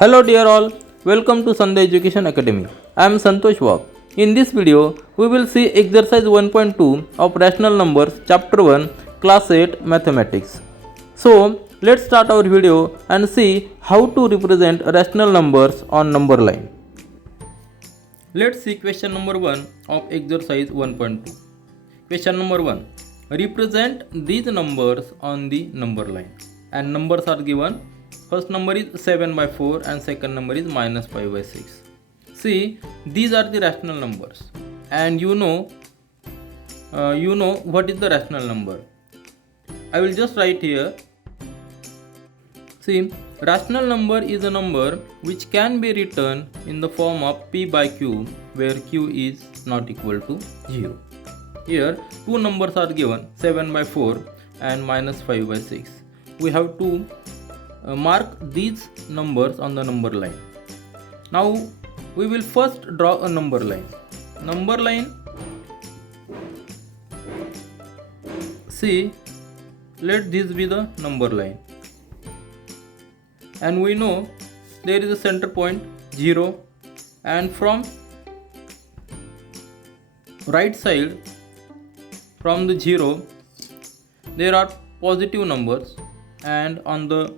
Hello dear all, welcome to Sandhya Education Academy. I am Santosh Wag. In this video, we will see exercise 1.2 of rational numbers chapter 1 class 8 mathematics. So, let's start our video and see how to represent rational numbers on number line. Let's see question number 1 of exercise 1.2. Question number 1. Represent these numbers on the number line. And numbers are given. First number is 7 by 4 and second number is minus 5 by 6. See, these are the rational numbers. And you know what is the rational number. I will just write here. See, rational number is a number which can be written in the form of p by q, where q is not equal to 0. Here, two numbers are given, 7 by 4 and minus 5 by 6. We have to mark these numbers on the number line. Now, we will first draw a number line. Number line, see, let this be the number line. And we know there is a center point 0, and from right side, from the 0, there are positive numbers, and on the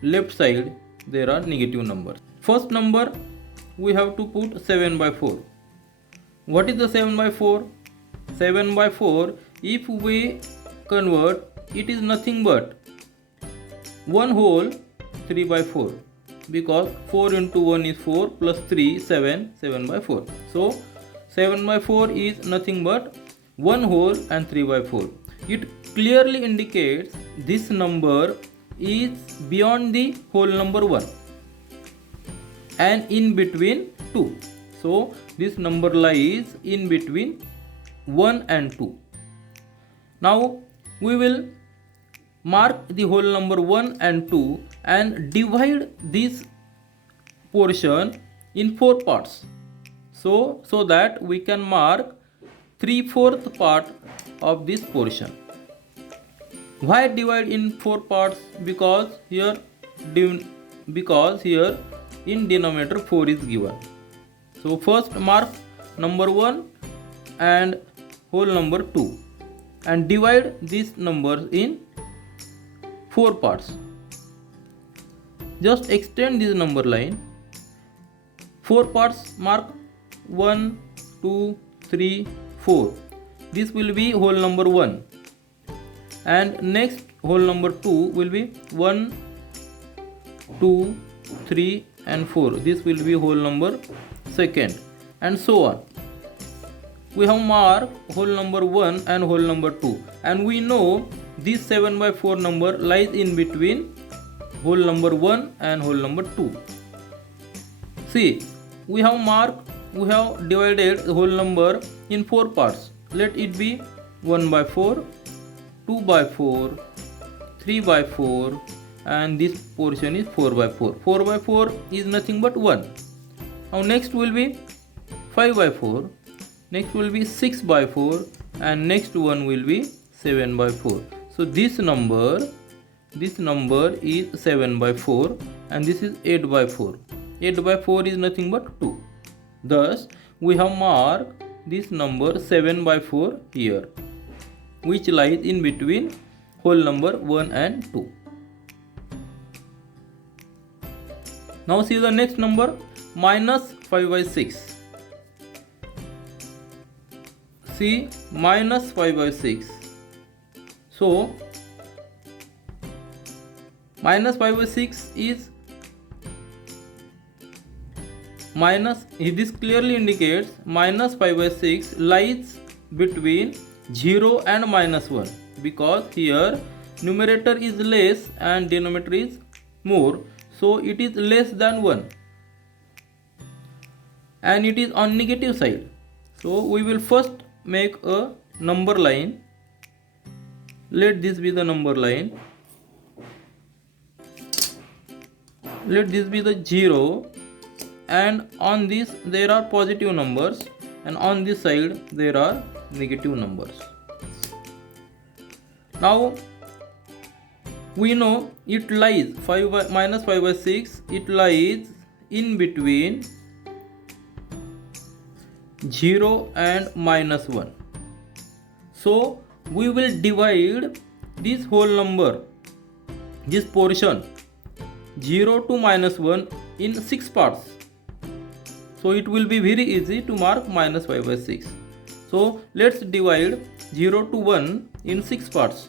left side there are negative numbers. First number we have to put 7 by 4. What is the 7 by 4? 7 by 4, if we convert, it is nothing but 1 whole 3 by 4, because 4 into 1 is 4 plus 3 7 by 4. So 7 by 4 is nothing but 1 whole and 3 by 4. It clearly indicates this number is beyond the whole number 1 and in between 2. So this number lies in between 1 and 2. Now we will mark the whole number 1 and 2 and divide this portion in 4 parts. So that we can mark 3/4 part of this portion. Why divide in 4 parts? Because here in denominator 4 is given. So first mark number 1 and whole number 2 and divide these numbers in 4 parts. Just extend this number line. 4 parts mark 1, 2, 3, 4. This will be whole number 1. And next whole number 2 will be 1, 2, 3 and 4. This will be whole number second, and so on. We have marked whole number 1 and whole number 2, and we know this 7 by 4 number lies in between whole number 1 and whole number 2. See, we have divided the whole number in 4 parts. Let it be 1 by 4, 2 by 4, 3 by 4, and this portion is 4 by 4. 4 by 4 is nothing but 1. Now next will be 5 by 4, next will be 6 by 4, and next one will be 7 by 4. So this number is 7 by 4, and this is 8 by 4. 8 by 4 is nothing but 2. Thus we have marked this number 7 by 4 here, which lies in between whole number 1 and 2. Now see the next number, minus 5 by 6. See, minus 5 by 6. So minus 5 by 6 is minus, this clearly indicates minus 5 by 6 lies between 0 and minus 1, because here numerator is less and denominator is more, so it is less than 1 and it is on negative side. So we will first make a number line. Let this be the number line. Let this be the 0, and on this there are positive numbers, and on this side there are negative numbers. Now we know it lies minus 5 by 6, it lies in between 0 and minus 1. So we will divide this whole number, this portion 0 to minus 1 in 6 parts. So it will be very easy to mark minus 5 by 6. So let's divide 0 to 1 in 6 parts.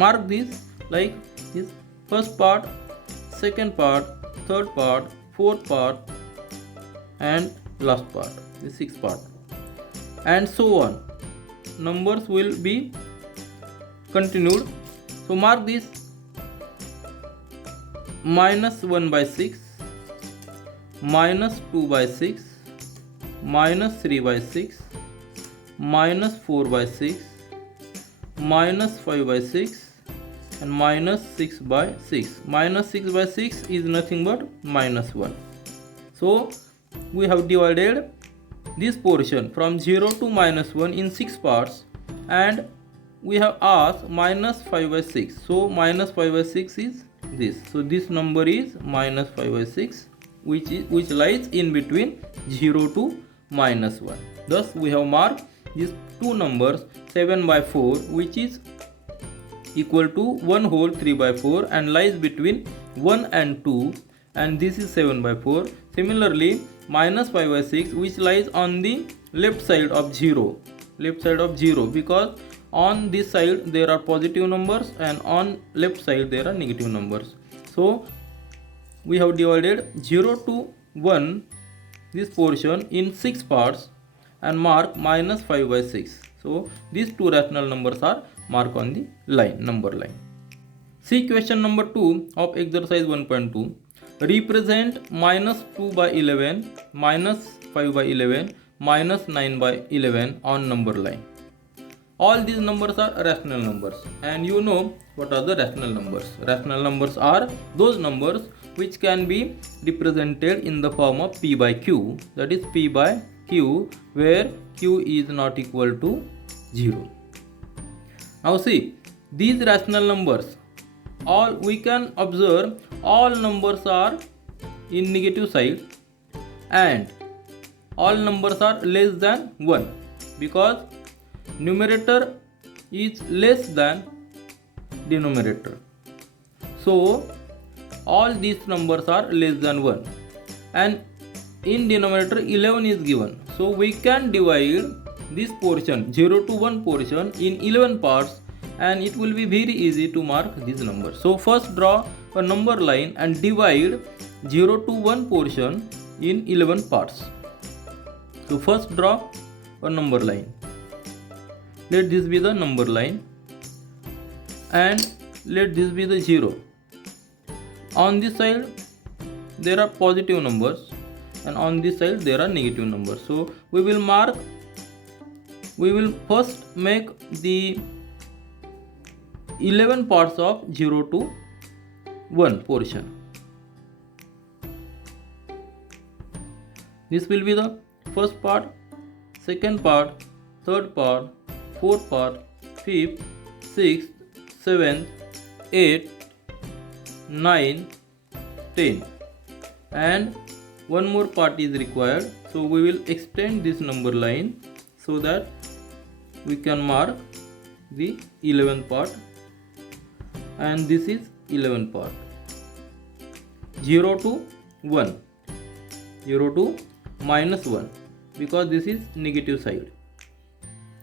Mark this like this: first part, second part, third part, fourth part, and last part, the sixth part, and so on. Numbers will be continued. So mark this: minus 1 by 6, minus 2 by 6, minus 3 by 6, minus 4 by 6, minus 5 by 6, and minus 6 by 6. Minus 6 by 6 is nothing but minus 1. So we have divided this portion from 0 to minus 1 in 6 parts, and we have asked minus 5 by 6. So minus 5 by 6 is this. So this number is minus 5 by 6, which lies in between 0 to minus 1. Thus we have marked these two numbers 7 by 4, which is equal to 1 whole 3 by 4 and lies between 1 and 2, and this is 7 by 4. Similarly, minus 5 by 6, which lies on the left side of 0, because on this side there are positive numbers and on left side there are negative numbers. So we have divided 0 to 1, this portion, in 6 parts and mark minus 5 by 6. So these two rational numbers are marked on the line, number line. See question number 2 of exercise 1.2. Represent minus 2 by 11, minus 5 by 11, minus 9 by 11 on number line. All these numbers are rational numbers, and you know what are the rational numbers. Rational numbers are those numbers which can be represented in the form of p by q, that is p by q, where q is not equal to 0. Now see, these rational numbers, all we can observe, all numbers are in negative side and all numbers are less than 1, because numerator is less than denominator. So all these numbers are less than 1, and in denominator 11 is given. So we can divide this portion 0 to 1 portion in 11 parts, and it will be very easy to mark these numbers. So first draw a number line and divide 0 to 1 portion in 11 parts. So first draw a number line. Let this be the number line and let this be the 0. On this side there are positive numbers and on this side there are negative numbers. So we will first make the 11 parts of 0 to 1 portion. This will be the first part, second part, third part, fourth part, fifth, sixth, seventh, 8, 9, 10, and one more part is required. So we will extend this number line so that we can mark the 11th part, and this is 11th part. 0 to 1, 0 to minus 1, because this is negative side.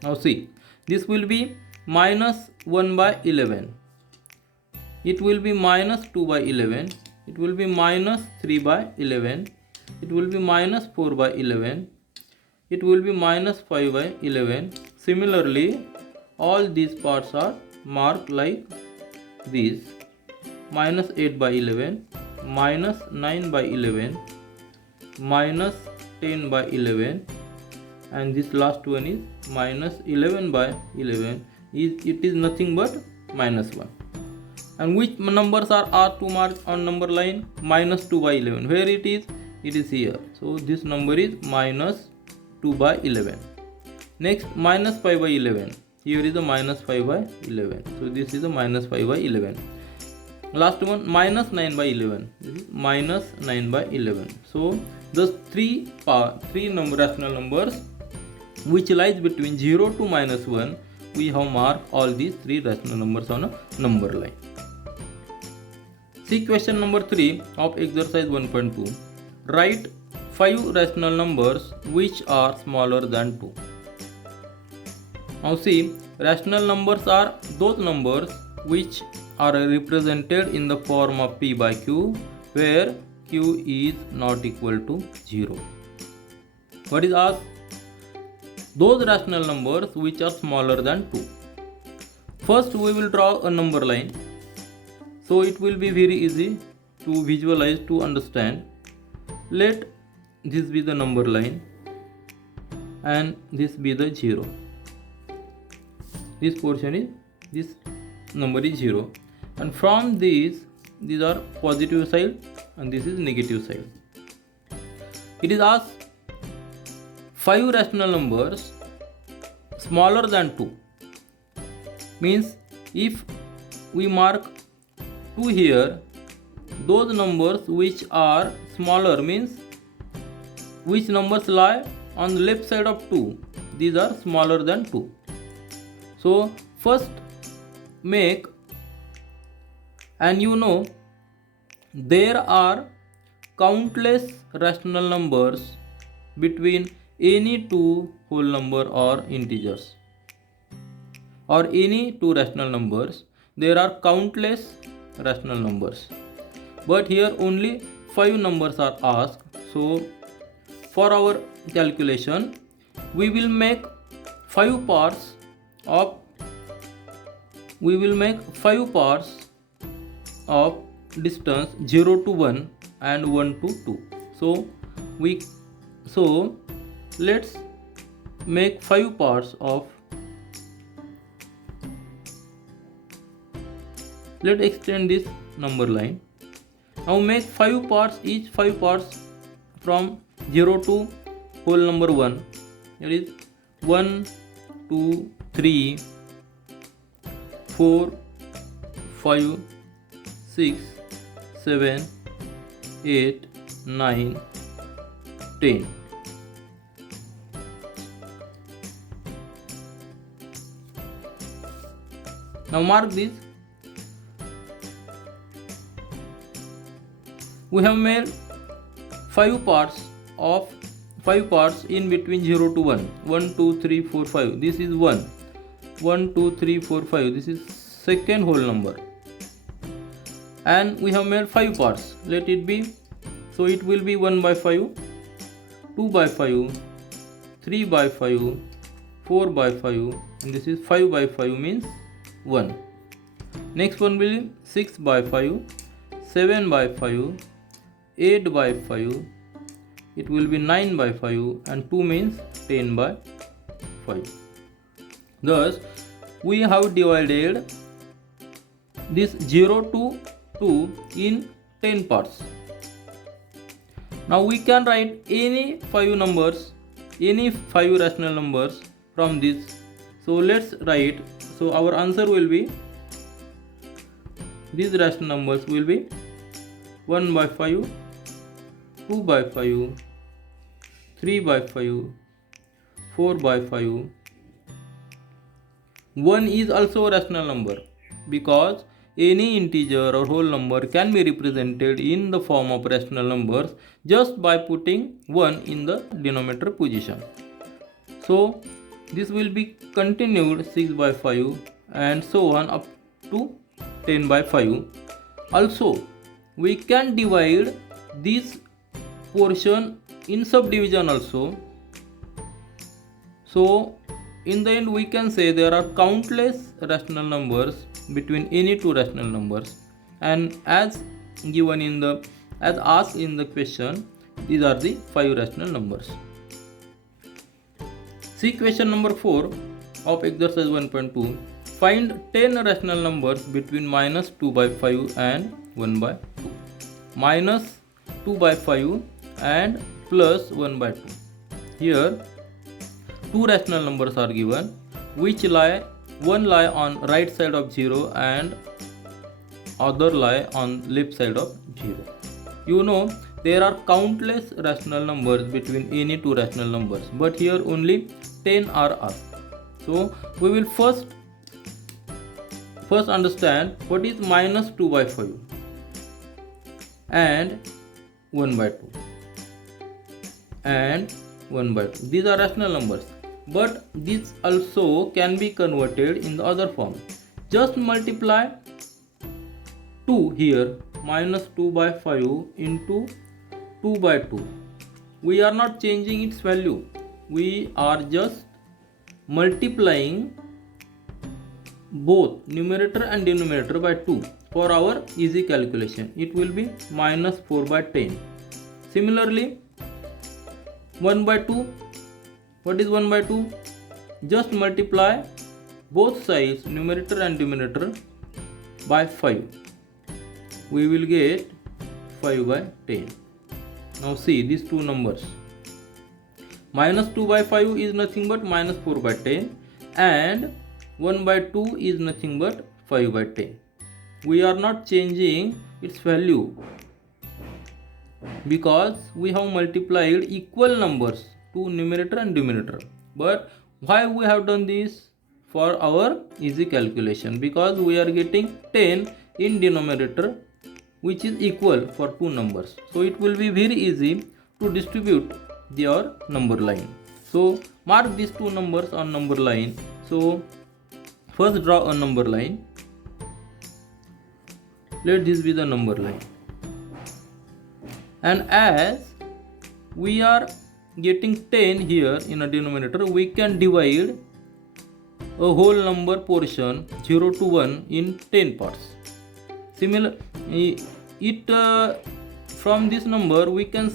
Now see, this will be minus 1 by 11, it will be minus 2 by 11, it will be minus 3 by 11, it will be minus 4 by 11, it will be minus 5 by 11. Similarly, all these parts are marked like this: minus 8 by 11, minus 9 by 11, minus 10 by 11, and this last one is minus 11 by 11. It is nothing but minus 1. And which numbers are to mark on number line? Minus 2 by 11. Where it is? It is here. So this number is minus 2 by 11. Next, minus 5 by 11. here is the minus 5 by 11. So this is the minus 5 by 11. Last one, minus 9 by 11. This is minus 9 by 11. So those three rational numbers which lies between 0 to minus 1, we have marked all these three rational numbers on a number line. See question number 3 of exercise 1.2. Write 5 rational numbers which are smaller than 2. Now see, rational numbers are those numbers which are represented in the form of p by q, where q is not equal to 0. What is asked? Those rational numbers which are smaller than 2. First we will draw a number line. So it will be very easy to visualize, to understand. Let this be the number line and this be the 0. This portion is, this number is 0. And from these are positive side and this is negative side. It is asked 5 rational numbers smaller than 2. Means if we mark 2 here, those numbers which are smaller means which numbers lie on the left side of 2, these are smaller than 2. So first make, and you know there are countless rational numbers between any two whole number or integers, or any two rational numbers. There are countless rational numbers, but here only 5 numbers are asked. So for our calculation we will make 5 parts of distance 0 to 1 and 1 to 2. So let's make 5 parts of, let's extend this number line. Now make 5 parts, each 5 parts from 0 to whole number 1. That is 1, 2, 3, 4, 5, 6, 7, 8, 9, 10. Now mark this. We have made 5 parts in between 0 to 1. 1, 2, 3, 4, 5. This is 1. 1, 2, 3, 4, 5. This is second whole number. And we have made 5 parts. Let it be. So it will be 1 by 5, 2 by 5, 3 by 5, 4 by 5, and this is 5 by 5 means 1. Next one will be 6 by 5, 7 by 5, 8 by 5, it will be 9 by 5, and 2 means 10 by 5. Thus we have divided this 0 to 2 in 10 parts. Now we can write any 5 numbers, any 5 rational numbers from this. So let's write. So our answer will be, these rational numbers will be 1 by 5, 2 by 5, 3 by 5, 4 by 5. 1 is also a rational number because any integer or whole number can be represented in the form of rational numbers just by putting 1 in the denominator position. So this will be continued 6 by 5 and so on up to 10 by 5. Also we can divide this portion in subdivision also. So in the end we can say there are countless rational numbers between any two rational numbers, and as given in the, as asked in the question, these are the 5 rational numbers. See question number 4 of exercise 1.2. Find 10 rational numbers between minus 2 by 5 and 1 by 2. Minus 2 by 5 and plus 1 by 2. Here 2 rational numbers are given which lie one lie on right side of 0 and other lie on left side of 0. You know, there are countless rational numbers between any two rational numbers, but here only 10 are asked. So we will first understand what is minus 2 by 5 and 1 by 2 and 1 by 2. These are rational numbers, but these also can be converted in the other form. Just multiply 2 here, minus 2 by 5 into 2 by 2. We are not changing its value, we are just multiplying both numerator and denominator by 2 for our easy calculation. It will be minus 4 by 10. Similarly, 1 by 2. What is 1 by 2? Just multiply both sides, numerator and denominator, by 5. We will get 5 by 10. Now see these two numbers. Minus 2 by 5 is nothing but minus 4 by 10, and 1 by 2 is nothing but 5 by 10. We are not changing its value because we have multiplied equal numbers to numerator and denominator. But why we have done this? For our easy calculation, because we are getting 10 in denominator, which is equal for two numbers. So it will be very easy to distribute your number line. So mark these two numbers on number line. So first draw a number line. Let this be the number line. And as we are getting 10 here in a denominator, we can divide a whole number portion 0 to 1 in 10 parts. Similar, from this number we can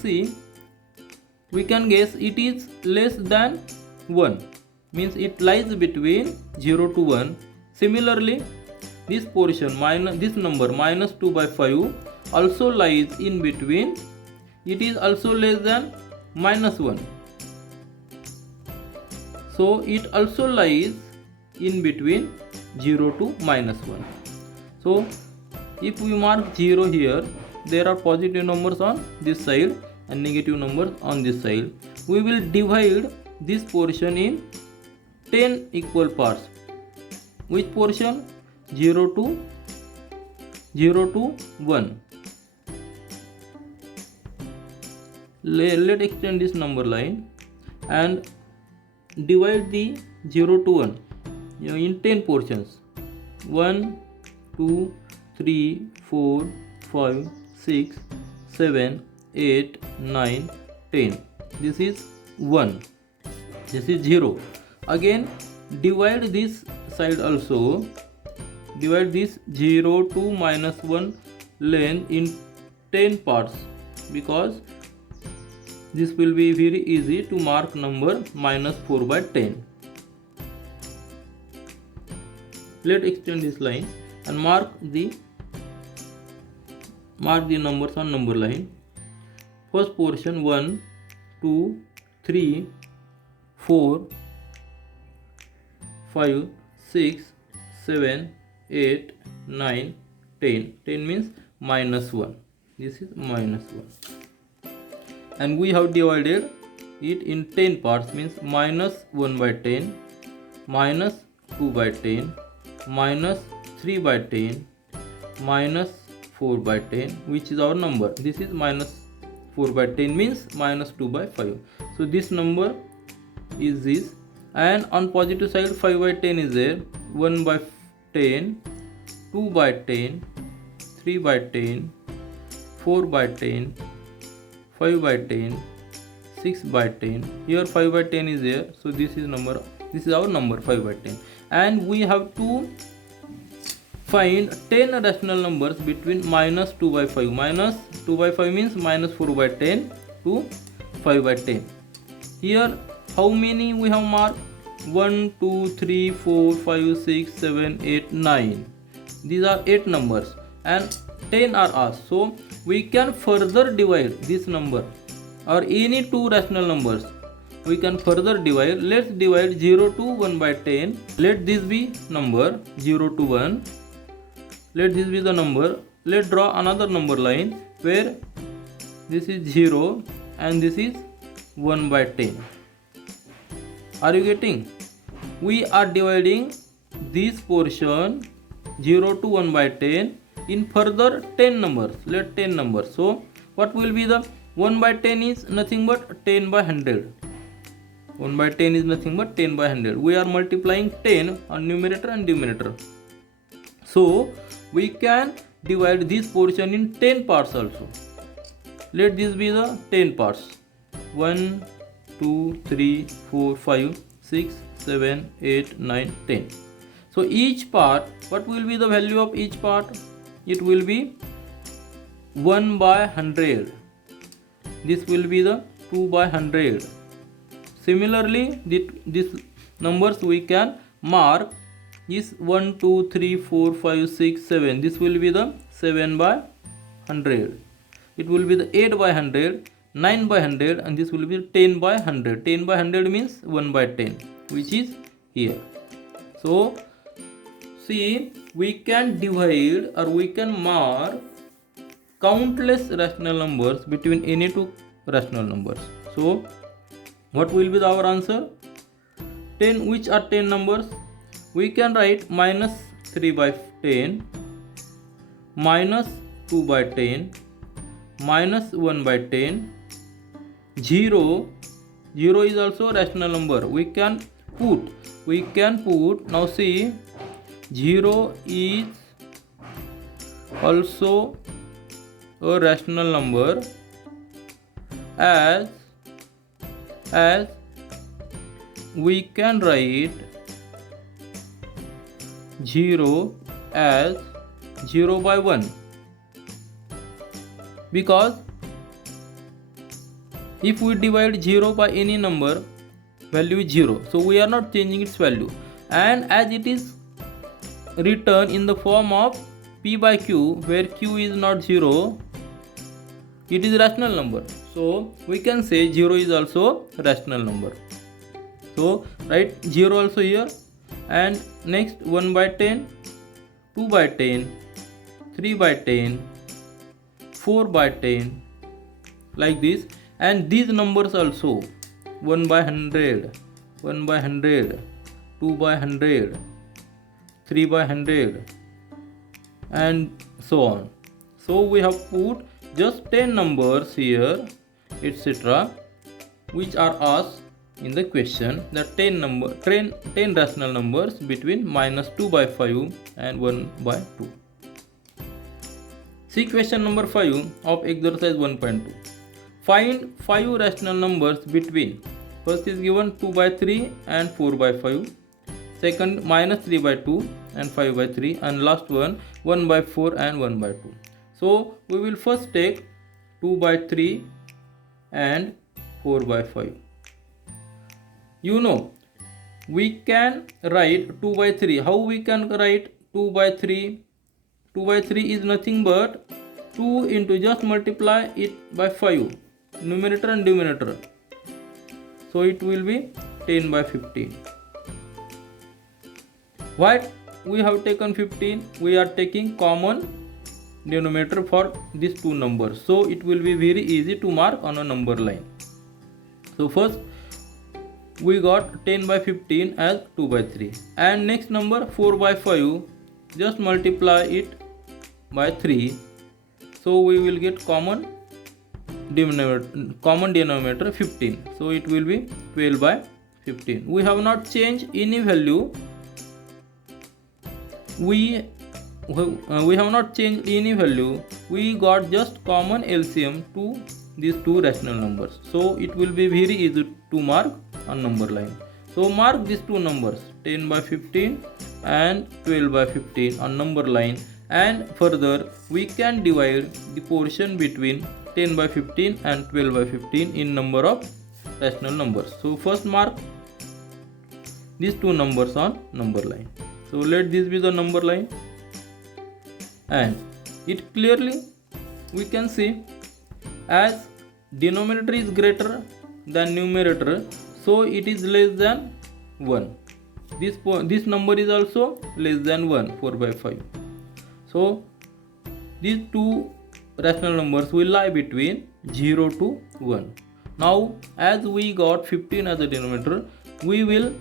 guess it is less than 1, means it lies between 0 to 1. Similarly, this portion this number minus 2 by 5 also lies in between. It is also less than minus 1. So it also lies in between 0 to minus 1. So if we mark 0 here, there are positive numbers on this side and negative numbers on this side. We will divide this portion in 10 equal parts. Which portion? 0 to 1. Let's extend this number line and divide the 0 to 1 in 10 portions. 1, 2, 3, 4, 5, 6, 7, 8, 9, 10. This is 1. This is 0. Again, divide this side also. Divide this 0 to minus 1 length in 10 parts, because this will be very easy to mark number minus 4 by 10. Let's extend this line and mark the numbers on number line. First portion 1, 2, 3, 4, 5, 6, 7, 8, 9, 10. 10 means minus 1. This is minus 1. And we have divided it in 10 parts, means minus 1 by 10, minus 2 by 10, minus 3 by 10, minus 4 by 10, which is our number. This is minus 4 by 10 means minus 2 by 5. So this number is this, and on positive side 5 by 10 is there. 1 by 10, 2 by 10, 3 by 10, 4 by 10, 5 by 10, 6 by 10. Here 5 by 10 is there, so this is our number 5 by 10. And we have to find 10 rational numbers between minus 2 by 5. Minus 2 by 5 means minus 4 by 10 to 5 by 10. Here how many we have marked? 1, 2, 3, 4, 5, 6, 7, 8, 9. These are 8 numbers and 10 are asked. So we can further divide this number or any two rational numbers we can further divide. Let's divide 0 to 1 by 10. Let this be number 0 to 1. Let this be the number. Let's draw another number line where this is 0 and this is 1 by 10. Are you getting? We are dividing this portion 0 to 1 by 10 in further 10 numbers. Let 10 numbers. So what will be the 1 by 10 is nothing but 10 by 100. 1 by 10 is nothing but 10 by 100. We are multiplying 10 on numerator and denominator. So we can divide this portion in 10 parts also. Let this be the 10 parts. 1, 2, 3, 4, 5, 6, 7, 8, 9, 10. So each part, what will be the value of each part? It will be 1 by 100. This will be the 2 by 100. Similarly, these numbers we can mark is 1, 2, 3, 4, 5, 6, 7. This will be the 7 by 100. It will be the 8 by 100, 9 by 100, and this will be 10 by 100. 10 by 100 means 1 by 10, which is here. So see, we can divide or we can mark countless rational numbers between any two rational numbers. So what will be our answer? 10. Which are 10 numbers? We can write minus 3 by 10, minus 2 by 10, minus 1 by 10, 0. 0 is also a rational number. We can put, now see, 0 is also a rational number as we can write 0 as 0 by 1, because if we divide 0 by any number, value is 0, so we are not changing its value, and as it is written in the form of p by q, where q is not 0, it is rational number, so we can say 0 is also rational number. So write 0 also here, and next 1 by 10, 2 by 10, 3 by 10, 4 by 10, like this, and these numbers also 1 by 100, 1 by 100, 2 by 100, 3 by 100, and so on. So we have put just 10 numbers here, etc., which are asked in the question, the 10 rational numbers between minus 2 by 5 and 1 by 2. See question number 5 of exercise 1.2. Find 5 rational numbers between, first is given 2 by 3 and 4 by 5, second minus 3 by 2 and 5 by 3, and last one 1 by 4 and 1 by 2. So we will first take 2 by 3 and 4 by 5. You know, we can write 2 by 3. How we can write 2 by 3? 2 by 3 is nothing but 2 into, just multiply it by 5, numerator and denominator. So it will be 10 by 15. Why we have taken 15? We are taking common denominator for these two numbers. So it will be very easy to mark on a number line. So first we got 10 by 15 as 2 by 3, and next number 4 by 5, just multiply it by 3, so we will get common denominator 15, so it will be 12 by 15. We have not changed any value, we have not changed any value, we got just common LCM to these two rational numbers, so it will be very easy to mark on number line. So mark these two numbers 10 by 15 and 12 by 15 on number line, and further we can divide the portion between 10 by 15 and 12 by 15 in number of rational numbers. So first mark these two numbers on number line. So let this be the number line, and it clearly we can see as denominator is greater than numerator, so it is less than 1. This number is also less than 1, 4 by 5. So these two rational numbers will lie between 0 to 1. Now as we got 15 as a denominator, we will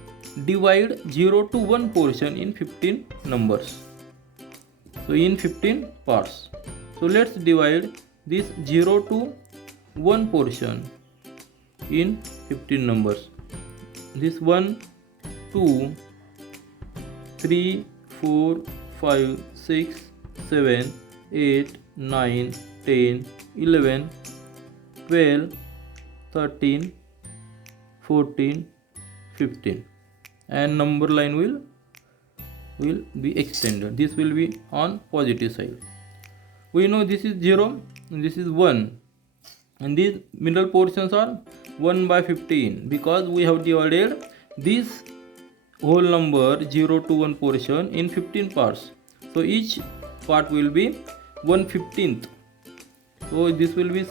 divide 0 to 1 portion in 15 numbers. So in 15 parts. So let's divide this 0 to 1 portion in 15 numbers. This 1, 2, 3, 4, 5, 6, 7, 8, 9, 10, 11, 12, 13, 14, 15, and number line will be extended. This will be on positive side. We know this is 0 and this is 1, and these middle portions are 1 by 15 because we have divided this whole number 0 to 1 portion in 15 parts. So each part will be 1/15. So this will be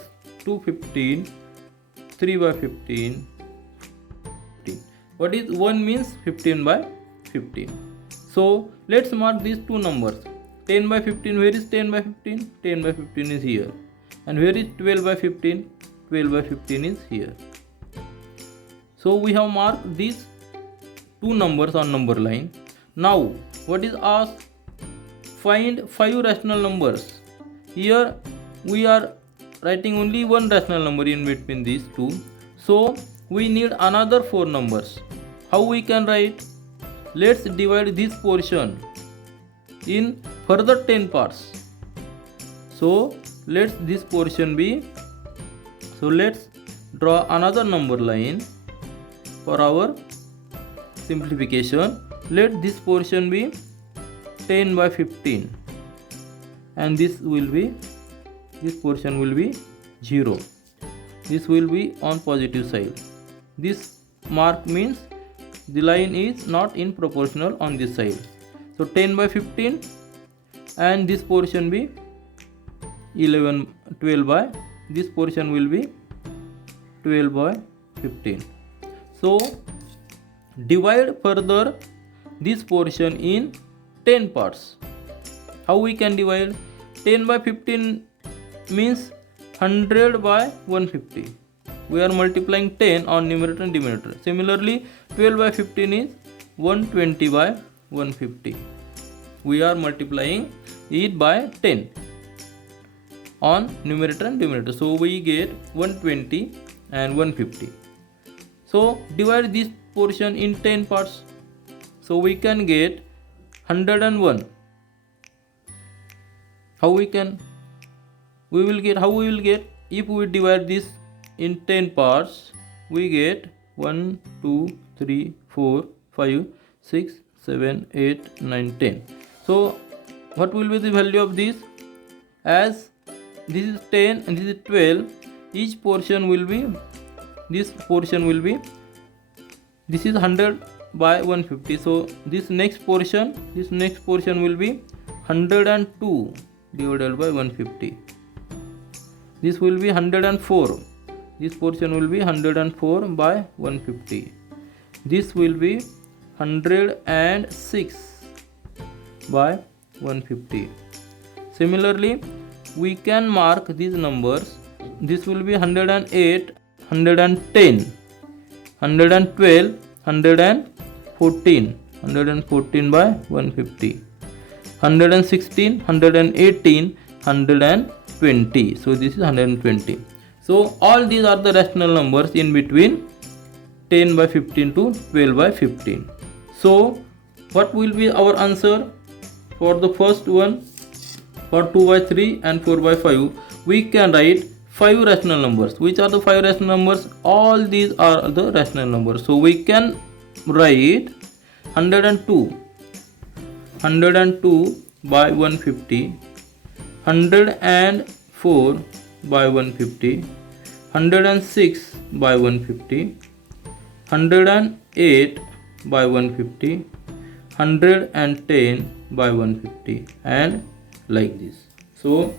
2/15, 3 by 15. What is 1 means 15 by 15. So let's mark these two numbers. 10 by 15, where is 10 by 15? 10 by 15 is here. And where is 12 by 15? 12 by 15 is here. So we have marked these two numbers on number line. Now what is asked? Find 5 rational numbers. Here we are writing only one rational number in between these two. So we need another 4 numbers. How we can write? Let's divide this portion in further 10 parts. So let's this portion be, so let's draw another number line for our simplification. Let this portion be 10 by 15, and this portion will be 0. This will be on positive side. This mark means the line is not in proportional on this side. So 10 by 15, and this portion be 12 by, this portion will be 12 by 15. So divide further this portion in 10 parts. How we can divide? 10 by 15 means 100 by 150. We are multiplying 10 on numerator and denominator. Similarly, 12 by 15 is 120 by 150. We are multiplying it by 10 on numerator and denominator. So we get 120 and 150. So divide this portion in 10 parts. So we can get 101. How we will get? If we divide this in 10 parts, we get 1, 2, 3, 4, 5, 6, 7, 8, 9, 10. So what will be the value of this? As this is 10 and this is 12, each portion will be, this is 100 by 150. So this next portion will be 102 divided by 150. This will be 104. This portion will be 104 by 150. This will be 106 by 150. Similarly, we can mark these numbers. This will be 108, 110, 112, 114 by 150, 116, 118, 120. So this is 120. So all these are the rational numbers in between 10 by 15 to 12 by 15. So what will be our answer for the first one? For 2 by 3 and 4 by 5, we can write 5 rational numbers. Which are the 5 rational numbers? All these are the rational numbers. So we can write 102 by 150, 104 by 150, 106 by 150, 108 by 150, 110 by 150, and like this. So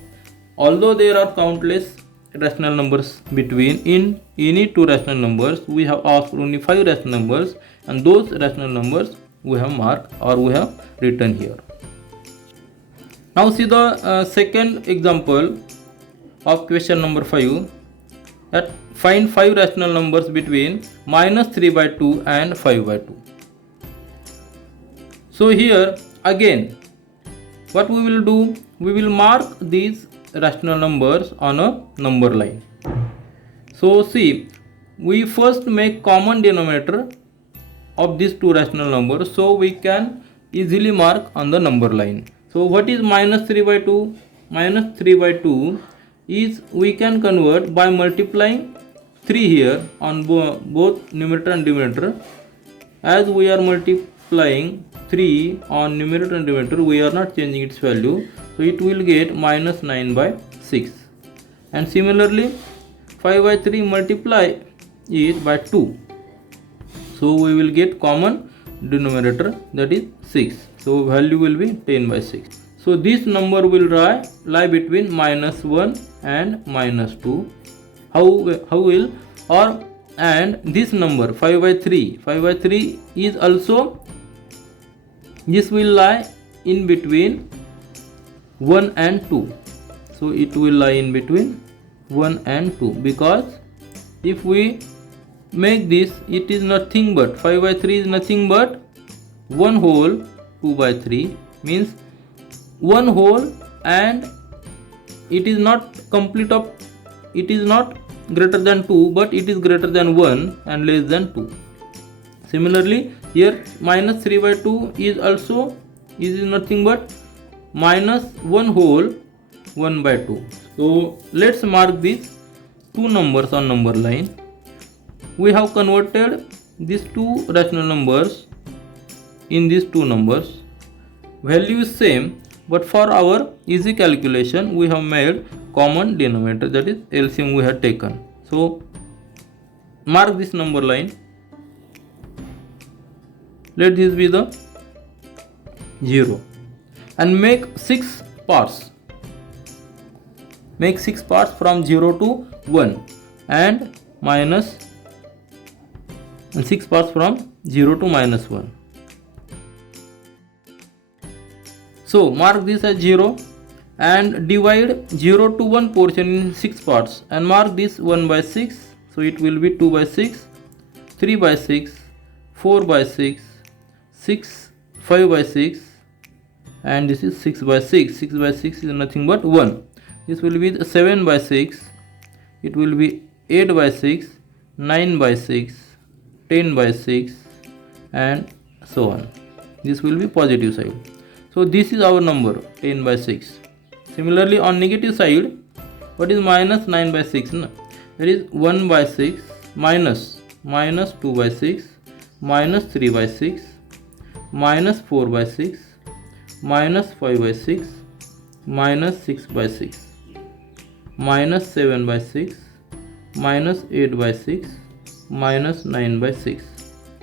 although there are countless rational numbers between. In any two rational numbers, we have asked only 5 rational numbers, and those rational numbers we have marked or we have written here. Now see the second example of question number 5, that find 5 rational numbers between -3/2 and 5/2. So here again what we will do, we will mark these rational numbers on a number line. So see, we first make common denominator of these two rational numbers, so we can easily mark on the number line. So what is -3/2? -3/2 is, we can convert by multiplying 3 here on both numerator and denominator. As we are multiplying 3 on numerator and denominator, we are not changing its value, so it will get -9/6. And similarly 5/3 multiply it by 2, so we will get common denominator, that is 6, so value will be 10/6. So this number will lie between -1 and -2. How will, or and this number 5/3 is also, this will lie in between 1 and 2. So it will lie in between 1 and 2, because if we make this, it is nothing but 5/3 is nothing but 1 whole 2/3, means 1 whole, and it is not complete of, it is not greater than 2, but it is greater than 1 and less than 2. Similarly here -3/2 is also, is nothing but -1 whole 1/2. So let's mark these two numbers on number line. We have converted these two rational numbers in these two numbers. Value is same, but for our easy calculation we have made common denominator, that is LCM we have taken. So mark this number line. Let this be the 0 and make 6 parts. Make 6 parts from 0 to 1 and 6 parts from 0 to -1. So mark this as 0 and divide 0 to 1 portion in 6 parts and mark this 1/6. So it will be 2/6, 3/6, 4/6, 5/6, and this is 6/6. 6/6 is nothing but 1. This will be 7/6. It will be 8/6, 9/6, 10/6, and so on. This will be positive side. So this is our number 10/6. Similarly on negative side, what is -9/6? That is 1/6, -2/6, -3/6, -4/6, -5/6, -6/6, -7/6, -8/6, -9/6.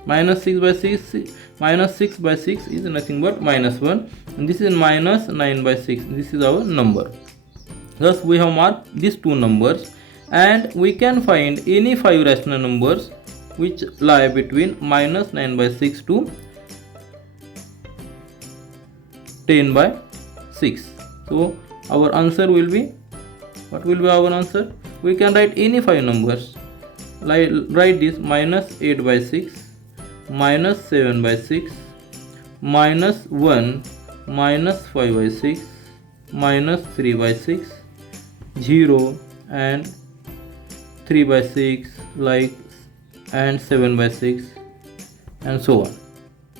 -6/6 is nothing but -1, and this is -9/6. This is our number. Thus we have marked these two numbers, and we can find any 5 rational numbers which lie between -9/6 to 10/6. So our answer will be, what will be our answer? We can write any 5 numbers. Write this -8/6, -7/6, -1, -5/6, -3/6, 0, and 3/6, like, and 7/6, and so on.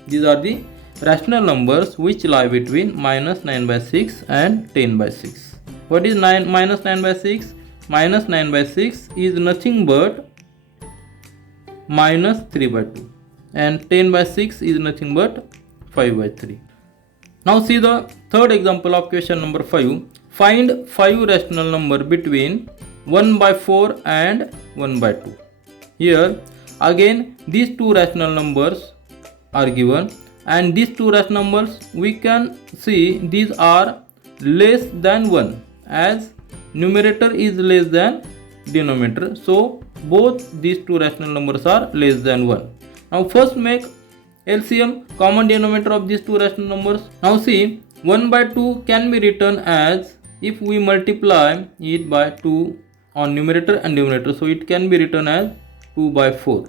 These are the rational numbers which lie between -9/6 and 10/6. What is -9/6? -9/6 is nothing but -3/2, and 10/6 is nothing but 5/3. Now see the third example of question number 5. Find 5 rational number between 1/4 and 1/2. Here again these two rational numbers are given, and these two rational numbers we can see these are less than 1, as numerator is less than denominator. So both these two rational numbers are less than 1. Now first make LCM, common denominator of these two rational numbers. Now see, 1 by 2 can be written as, if we multiply it by 2 on numerator and denominator, so it can be written as 2 by 4.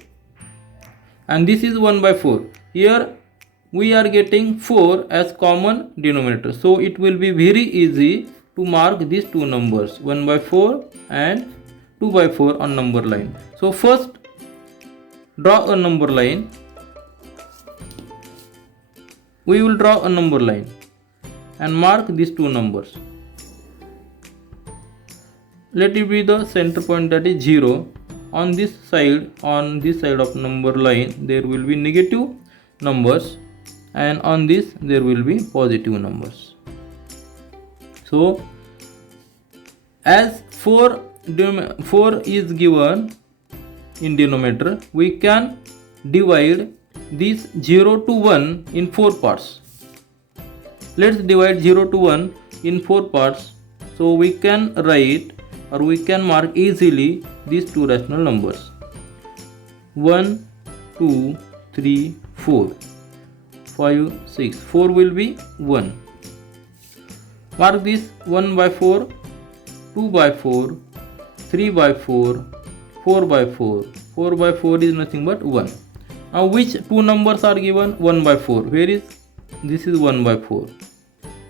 And this is 1 by 4. Here we are getting 4 as common denominator. So it will be very easy to mark these two numbers, 1 by 4 and 2 by 4 on number line. So first draw a number line. We will draw a number line and mark these two numbers. Let it be the center point, that is 0. On this side of number line there will be negative numbers, and on this there will be positive numbers. So as 4 is given in denominator, we can divide this 0 to 1 in 4 parts. Let's divide 0 to 1 in 4 parts, so we can write, or we can mark easily these two rational numbers. 1, 2, 3, 4, 5, 6. 4 will be 1. Mark this 1 by 4, 2 by 4, 3 by 4, 4 by 4. 4 by 4 is nothing but 1. Now which two numbers are given? 1 by 4. Where is? This is 1 by 4.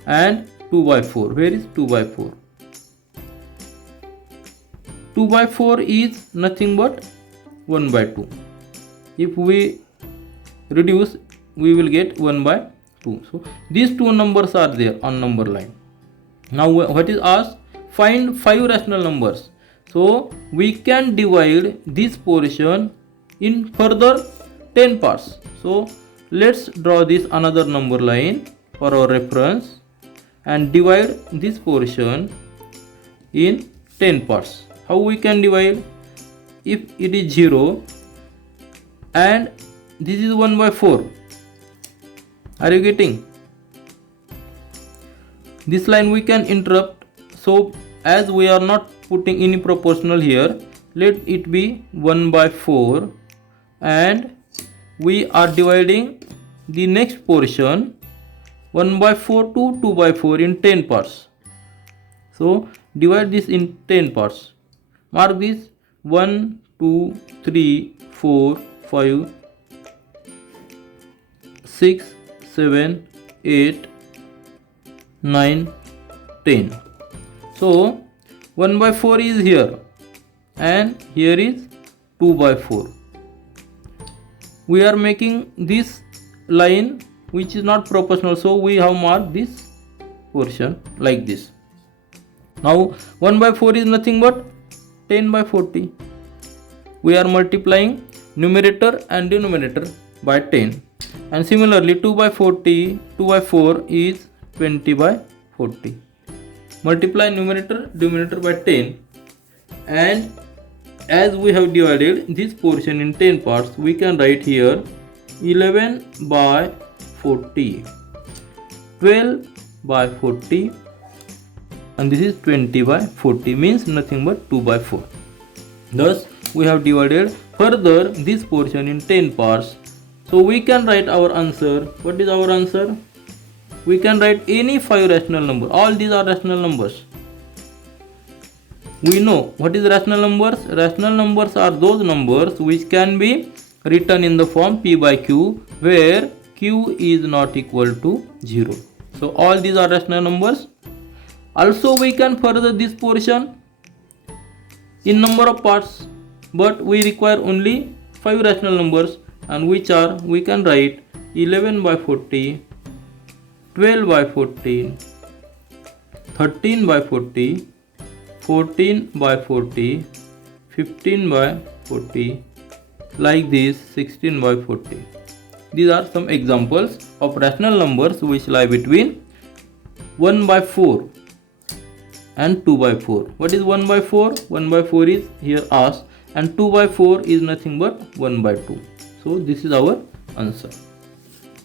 And 2 by 4. Where is 2 by 4? 2 by 4 is nothing but 1 by 2. If we reduce, we will get 1 by 2. So these two numbers are there on number line. Now what is asked? Find 5 rational numbers. So we can divide this portion in further 10 parts. So let's draw this another number line for our reference and divide this portion in 10 parts. How we can divide? If it is 0 and this is 1 by 4. Are you getting? This line we can interrupt. So as we are not putting any proportional here, let it be 1 by 4, and we are dividing the next portion 1 by 4 to 2 by 4 in 10 parts. So divide this in 10 parts. Mark this 1, 2, 3, 4, 5, 6, 7, 8, 9, 10. So 1 by 4 is here, and here is 2 by 4. We are making this line which is not proportional, so we have marked this portion like this. Now 1 by 4 is nothing but 10 by 40. We are multiplying numerator and denominator by 10, and similarly 2 by 40, 2 by 4 is 20 by 40. Multiply numerator denominator by 10, and as we have divided this portion in 10 parts, we can write here 11 by 40, 12 by 40, and this is 20 by 40, means nothing but 2 by 4. Thus we have divided further this portion in 10 parts. So we can write our answer. What is our answer? We can write any 5 rational number. All these are rational numbers. We know what is rational numbers. Rational numbers are those numbers which can be written in the form P by Q, where Q is not equal to 0. So all these are rational numbers. Also we can further this portion in number of parts, but we require only 5 rational numbers, and which are, we can write 11 by 40, 12 by 40, 13 by 40, 14 by 40, 15 by 40, like this, 16 by 40. These are some examples of rational numbers which lie between 1 by 4 and 2 by 4. What is 1 by 4? 1 by 4 is here asked, and 2 by 4 is nothing but 1 by 2. So this is our answer.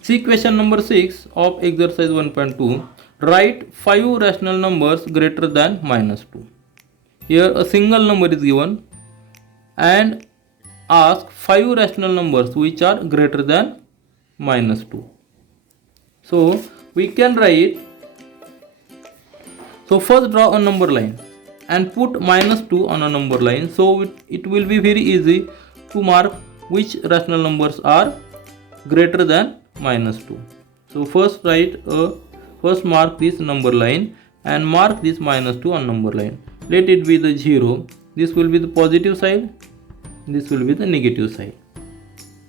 See question number 6 of exercise 1.2. Write 5 rational numbers greater than -2. Here a single number is given and ask 5 rational numbers which are greater than minus 2. So we can write, so first draw a number line and put minus 2 on a number line. So it will be very easy to mark which rational numbers are greater than minus 2. So first mark this number line and mark this minus 2 on number line. Let it be the 0. This will be the positive side. This will be the negative side.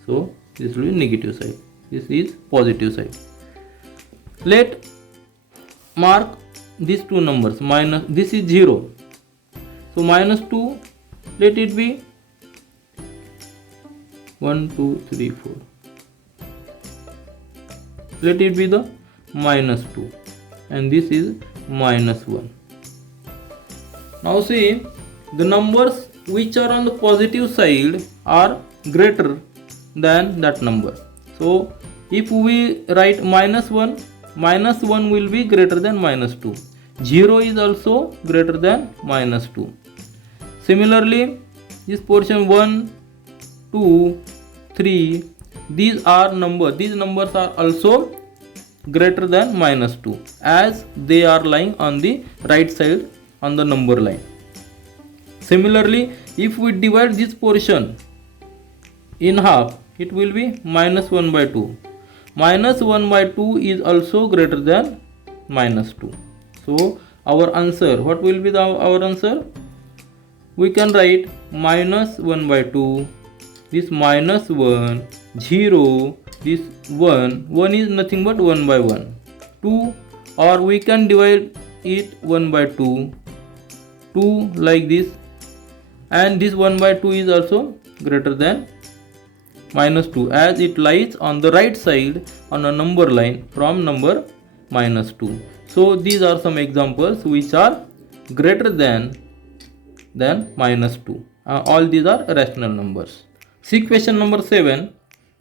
So this will be negative side. This is positive side. Let mark these two numbers. Minus, this is 0. So minus 2, let it be 1, 2, 3, 4. Let it be the minus 2 and this is minus 1. Now see, the numbers which are on the positive side are greater than that number. So if we write minus 1 will be greater than minus 2. 0 is also greater than minus 2. Similarly, this portion 1, 2, 3, these numbers are also greater than minus 2 as they are lying on the right side on the number line. Similarly, if we divide this portion in half, it will be minus 1 by 2. Minus 1 by 2 is also greater than minus 2. So our answer, what will be our answer? We can write minus 1 by 2, this minus 1, 0, this 1 is nothing but 1 by 1, 2, or we can divide it 1 by 2, 2 like this, and this 1 by 2 is also greater than minus 2 as it lies on the right side on a number line from number minus 2. So these are some examples which are greater than minus 2. All these are rational numbers. See question number 7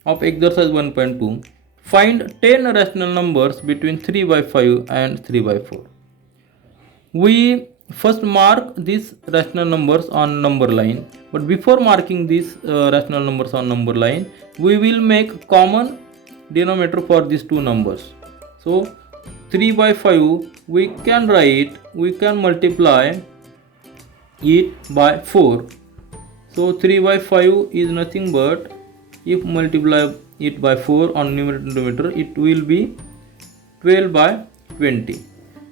of exercise 1.2. Find 10 rational numbers between 3 by 5 and 3 by 4. We first mark these rational numbers on number line, but before marking these rational numbers on number line, we will make common denominator for these two numbers. So 3 by 5 we can multiply it by 4. So 3 by 5 is nothing but, if multiply it by 4 on numerator and denominator, it will be 12 by 20.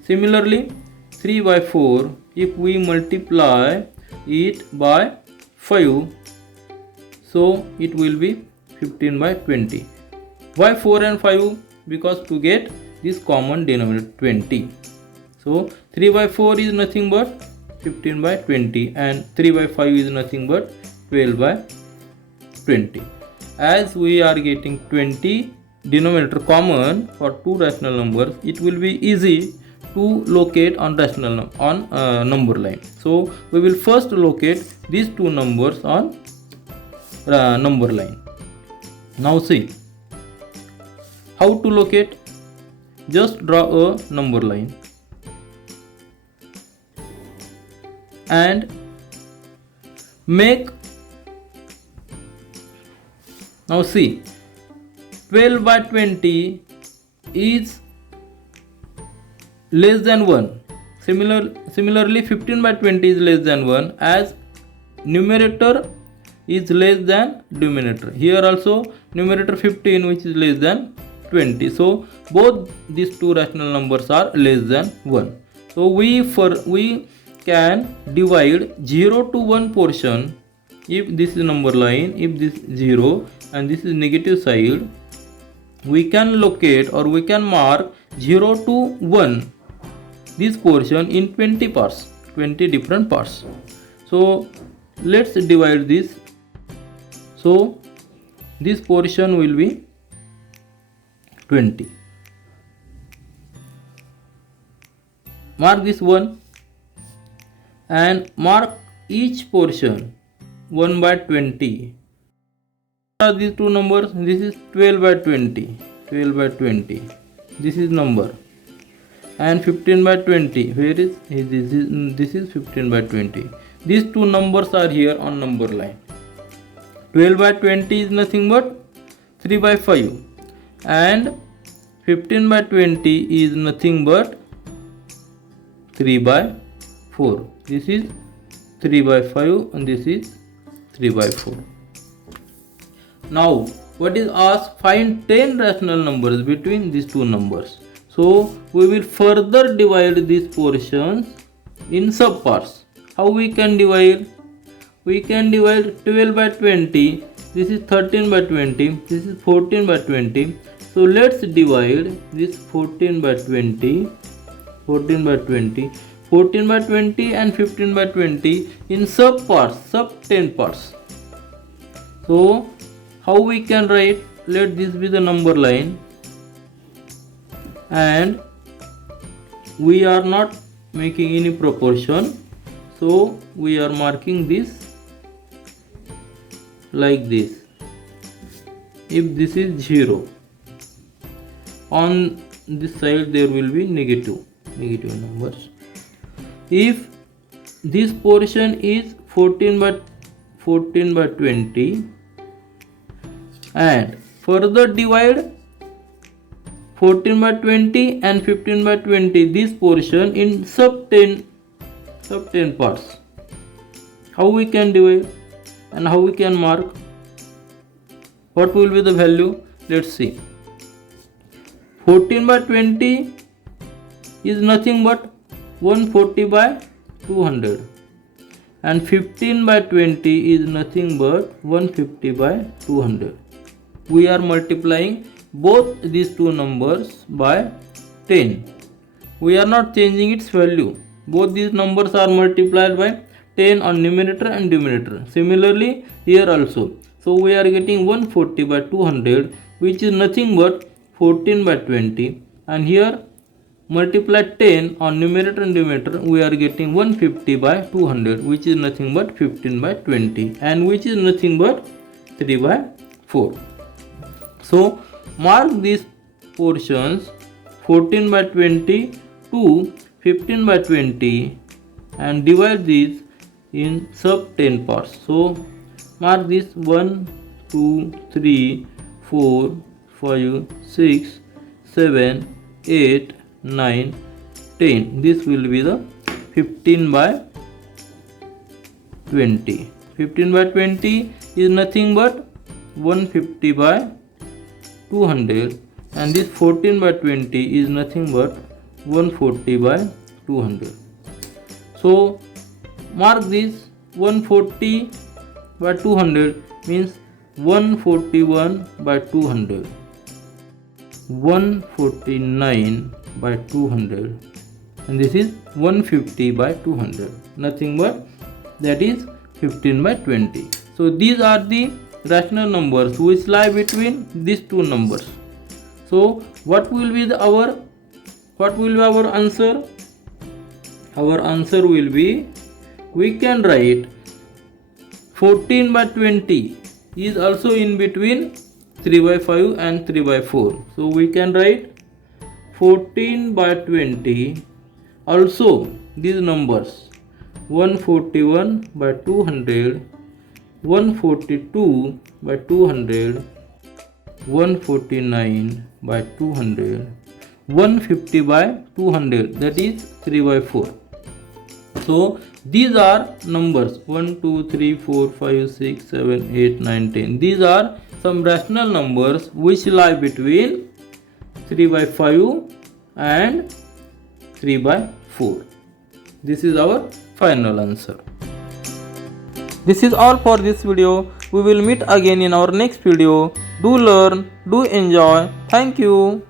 Similarly, 3 by 4, if we multiply it by 5, so it will be 15 by 20. Why 4 and 5? Because to get this common denominator 20. So 3 by 4 is nothing but 15 by 20 and 3 by 5 is nothing but 12 by 20. As we are getting 20 denominator common for two rational numbers, it will be easy to locate on number line. So we will first locate these two numbers on number line. Now see how to locate. Just draw a number line and make, now see, 12 by 20 is less than 1. Similarly 15 by 20 is less than 1 as numerator is less than denominator. Here also numerator 15 which is less than 20. So both these two rational numbers are less than 1. So we can divide 0 to 1 portion. If this is number line, if this is 0 and this is negative side, we can locate or we can mark 0 to 1 this portion in 20 parts, 20 different parts. So let's divide this. So this portion will be 20. Mark this 1 and mark each portion 1 by 20. What are these two numbers? This is 12 by 20. 12 by 20. This is number. and 15 by 20. Where is this is 15 by 20. These two numbers are here on number line. 12 by 20 is nothing but 3 by 5 and 15 by 20 is nothing but 3 by 4. This is 3 by 5 and this is 3 by 4. Now what is asked? Find 10 rational numbers between these two numbers. So we will further divide these portions in subparts. How we can divide? We can divide 12 by 20. This is 13 by 20. This is 14 by 20. So let's divide this 14 by 20, 14 by 20, 14 by 20 and 15 by 20 in subparts, sub 10 parts. So how we can write? Let this be the number line, and we are not making any proportion, so we are marking this like this. If this is 0, on this side there will be negative numbers. If this portion is 14 by 20 and further divide 14 by 20 and 15 by 20 this portion in sub 10 parts. How we can divide and how we can mark? What will be the value? Let's see. 14 by 20 is nothing but 140 by 200 and 15 by 20 is nothing but 150 by 200. We are multiplying both these two numbers by 10. We are not changing its value. Both these numbers are multiplied by 10 on numerator and denominator. Similarly here also. So we are getting 140 by 200, which is nothing but 14 by 20, and here multiply 10 on numerator and denominator, we are getting 150 by 200, which is nothing but 15 by 20, and which is nothing but 3 by 4. So mark these portions 14 by 20 to 15 by 20 and divide these in sub 10 parts. So mark this 1, 2, 3, 4, 5, 6, 7, 8, 9, 10. This will be the 15 by 20. 15 by 20 is nothing but 150 by 200, and this 14 by 20 is nothing but 140 by 200. So mark this 140 by 200 means 141 by 200, 149 by 200, and this is 150 by 200, nothing but that is 15 by 20. So these are the rational numbers which lie between these two numbers. So what will be our answer? Our answer will be, we can write 14 by 20 is also in between 3 by 5 and 3 by 4. So we can write 14 by 20 also these numbers 141 by 200, 142 by 200, 149 by 200, 150 by 200, that is 3 by 4. So these are numbers 1, 2, 3, 4, 5, 6, 7, 8, 9, 10. These are some rational numbers which lie between 3 by 5 and 3 by 4. This is our final answer. This is all for this video. We will meet again in our next video. Do learn, do enjoy. Thank you.